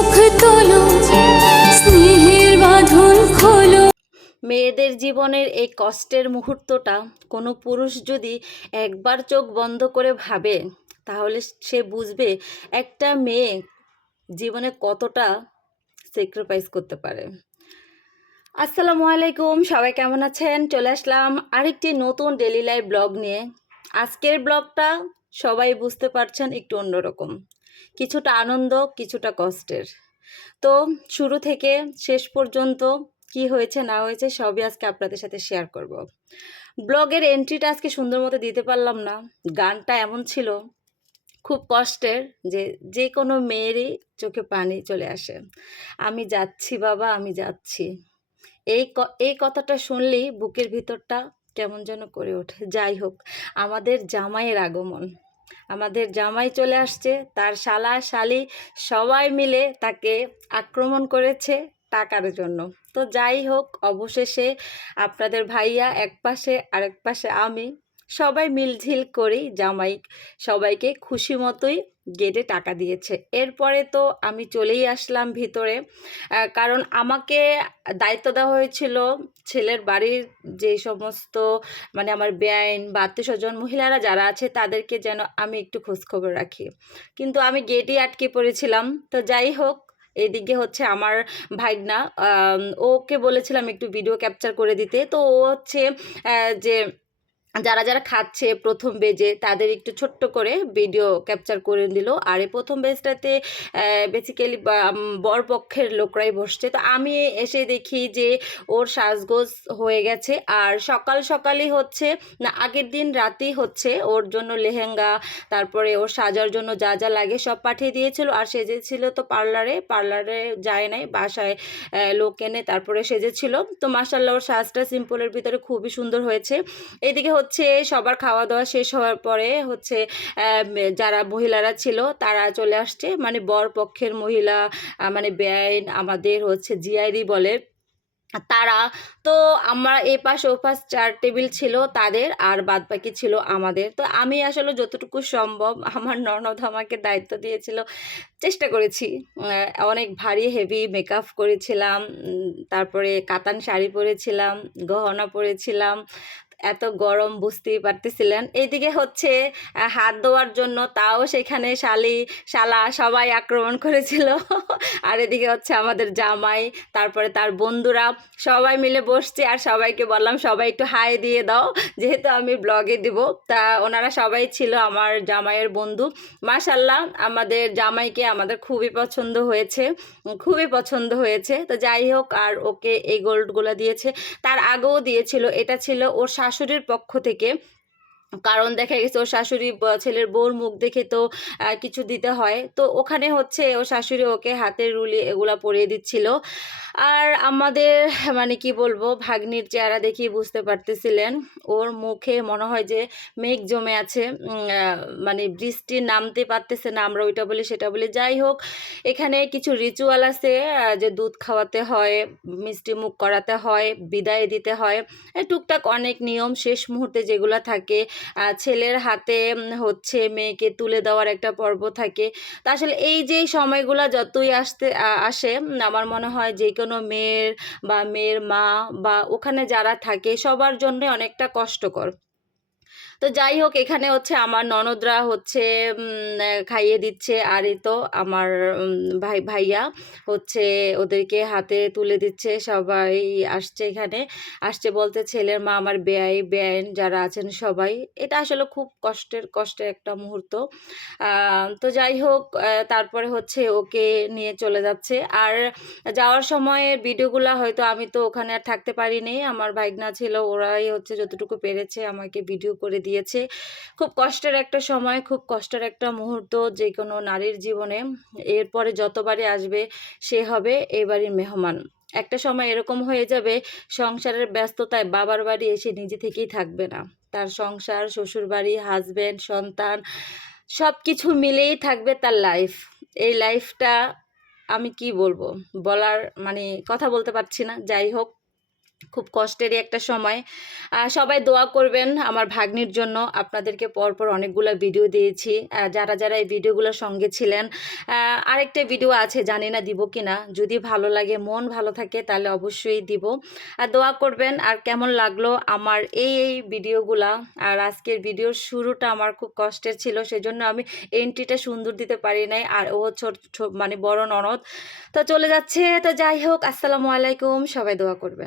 চোখ তোলো, স্নেহের বাঁধন খোলো। মেয়েদের জীবনের এই কষ্টের মুহূর্তটা কোনো পুরুষ যদি একবার চোখ বন্ধ করে ভাবে, তাহলে সে বুঝবে একটা মেয়ে জীবনে কতটা স্যাক্রিফাইস করতে পারে। আসসালামু আলাইকুম, সবাই কেমন আছেন? চলে আসলাম আরেকটি নতুন ডেইলি লাইফ ব্লগ নিয়ে। আজকের ব্লগটা সবাই বুঝতে পারছেন একটু অন্যরকম, কিছুটা আনন্দ, কিছুটা কষ্টের। তো শুরু থেকে শেষ পর্যন্ত কি হয়েছে না হয়েছে সবই আজকে আপনাদের সাথে শেয়ার করব। ব্লগের এন্ট্রিটা আজকে সুন্দর মতো দিতে পারলাম না, গানটা এমন ছিল খুব কষ্টের যে যে কোনো মেয়েরই চোখে পানি চলে আসে। আমি যাচ্ছি বাবা, আমি যাচ্ছি, এই কথাটা শুনলেই বুকের ভিতরটা কেমন যেন করে ওঠে। যাই হোক, আমাদের জামাইয়ের আগমন, আমাদের জামাই চলে আসছে, তার শালা শালি সবাই মিলে তাকে আক্রমণ করেছে টাকার জন্য। তো যাই হোক, অবশেষে আপনাদের ভাইয়া এক পাশে আরেক পাশে আমি, সবাই মিলঝিল করেই জামাই সবাইকে খুশি মতোই গেটে টাকা দিয়েছে। এরপরে তো আমি চলেই আসলাম ভিতরে, কারণ আমাকে দায়িত্ব দেওয়া হয়েছিল ছেলের বাড়ির যে সমস্ত মানে আমার বেআইন বা আত্মীয়স্বজন মহিলারা যারা আছে তাদেরকে যেন আমি একটু খোঁজখবর রাখি, কিন্তু আমি গেটেই আটকে পড়েছিলাম। তো যাই হোক, এদিকে হচ্ছে আমার ভাইগনা, ওকে বলেছিলাম একটু ভিডিও ক্যাপচার করে দিতে। তো ও হচ্ছে যে যারা যারা খাচ্ছে প্রথম বেজে তাদের একটু ছোট্ট করে ভিডিও ক্যাপচার করে দিল। আর এই প্রথম বেজটাতে বেসিক্যালি বর পক্ষের লোকরাই বসছে। তো আমি এসে দেখি যে ওর সাজগোজ হয়ে গেছে, আর সকাল সকালই হচ্ছে না আগের দিন রাতেই হচ্ছে ওর জন্য লেহেঙ্গা, তারপরে ওর সাজার জন্য যা যা লাগে সব পাঠিয়ে দিয়েছিল। আর সেজেছিল তো পার্লারে যায় নাই, বাসায় লোক এনে তারপরে সেজেছিল। তো মাশাআল্লাহ ওর সাজটা সিম্পলের ভিতরে খুবই সুন্দর হয়েছে। এইদিকে হচ্ছে সবার খাওয়া দাওয়া শেষ হওয়ার পরে হচ্ছে যারা মহিলারা ছিল তারা চলে আসছে, মানে বর পক্ষের মহিলা, মানে বেআইন আমাদের হচ্ছে জিআইডি বলে তারা। তো আমরা এ পাশ ও পাশ 4 টেবিল ছিল তাদের, আর বাদ বাকি ছিল আমাদের। তো আমি আসলে যতটুকু সম্ভব আমার ননদ আমাকে দায়িত্ব দিয়েছিল, চেষ্টা করেছি। অনেক ভারী হেভি মেকআপ করেছিলাম, তারপরে কাতান শাড়ি পরেছিলাম, গহনা পরেছিলাম। এত গরম বুঝতেই পারতেছিলেন। এইদিকে হচ্ছে হাত ধোয়ার জন্য তাও সেখানে শালা সবাই আক্রমণ করেছিল। আর এদিকে হচ্ছে আমাদের জামাই, তারপরে তার বন্ধুরা সবাই মিলে বসছে। আর সবাইকে বললাম সবাই একটু হাই দিয়ে দাও, যেহেতু আমি ব্লগে দিব। তা ওনারা সবাই ছিল আমার জামাইয়ের বন্ধু। মাশাল্লাহ আমাদের জামাইকে আমাদের খুবই পছন্দ হয়েছে, খুবই পছন্দ হয়েছে। তো যাই হোক, আর ওকে এই গোল্ডগুলো দিয়েছে, তার আগেও দিয়েছিল। এটা ছিল ওর শাশুড়ির পক্ষ থেকে, কারণ দেখা গেছে ওর শাশুড়ি ছেলের বউর মুখ দেখে তো কিছু দিতে হয়। তো ওখানে হচ্ছে ওর শাশুড়ি ওকে হাতের রুলি এগুলা পরিয়ে দিচ্ছিল। আর আমাদের মানে কি বলবো, ভাগ্নির চেহারা দেখি বুঝতে পারতেছিলেন, ওর মুখে মনে হয় যে মেঘ জমে আছে, মানে বৃষ্টি নামতে পারতেছে না, আমরা ওইটা বলি সেটা বলি। যাই হোক, এখানে কিছু রিচুয়াল আছে, যে দুধ খাওয়াতে হয়, মিষ্টি মুখ করাতে হয়, বিদায় দিতে হয়, টুকটাক অনেক নিয়ম শেষ মুহূর্তে যেগুলো থাকে। ছেলের হাতে হচ্ছে মেয়েকে তুলে দেওয়ার একটা পর্ব থাকে। তা আসলে এই যে সময়গুলো যতই আসে, আমার মনে হয় যে কোনো মেয়ের বা মেয়ের মা বা ওখানে যারা থাকে সবার জন্য অনেকটা কষ্টকর। তো যাই হোক, এখানে হচ্ছে আমার ননদরা হচ্ছে খাইয়ে দিচ্ছে, আর এই তো আমার ভাইয়া হচ্ছে ওদেরকে হাতে তুলে দিচ্ছে। সবাই আসছে, এখানে আসছে বলতে ছেলের মা, আমার বেআইন যারা আছেন সবাই। এটা আসলে খুব কষ্টের একটা মুহূর্ত। তো যাই হোক, তারপরে হচ্ছে ওকে নিয়ে চলে যাচ্ছে। আর যাওয়ার সময় ভিডিওগুলা হয়তো আমি তো ওখানে আর থাকতে পারিনি, আমার ভাইগনা ছিল, ওরাই হচ্ছে যতটুকু পেরেছে আমাকে ভিডিও করে দিয়েছে। খুব কষ্টের একটা সময়, খুব কষ্টের একটা মুহূর্ত যে কোনো নারীর জীবনে। এরপরে যতবারই আসবে সে হবে এই বাড়ির মেহমান। একটা সময় এরকম হয়ে যাবে, সংসারের ব্যস্ততায় বাবার বাড়ি এসে নিজে থেকেই থাকবে না, তার সংসার, শ্বশুর বাড়ি, হাজবেন্ড, সন্তান সব কিছু মিলেই থাকবে তার লাইফ। এই লাইফটা আমি কি বলবো, বলার মানে কথা বলতে পারছি না। যাই হোক, খুব কষ্টেরই একটা সময়। সবাই দোয়া করবেন আমার ভাগ্নির জন্য। আপনাদেরকে পরপর অনেকগুলা ভিডিও দিয়েছি। যারা, যারা এই ভিডিওগুলোর সঙ্গে ছিলেন, আরেকটা ভিডিও আছে জানি না দিব কিনা। যদি ভালো লাগে, মন ভালো থাকে তাহলে অবশ্যই দিব। আর দোয়া করবেন। আর কেমন লাগলো আমার এই ভিডিওগুলা। আর আজকের ভিডিওর শুরুটা আমার খুব কষ্টের ছিল, সেজন্য আমি এন্ট্রিটা সুন্দর দিতে পারি নাই। আর ও মানে বড় ননদ তো চলে যাচ্ছে। তো যাই হোক, আসসালামু আলাইকুম, সবাই দোয়া করবেন।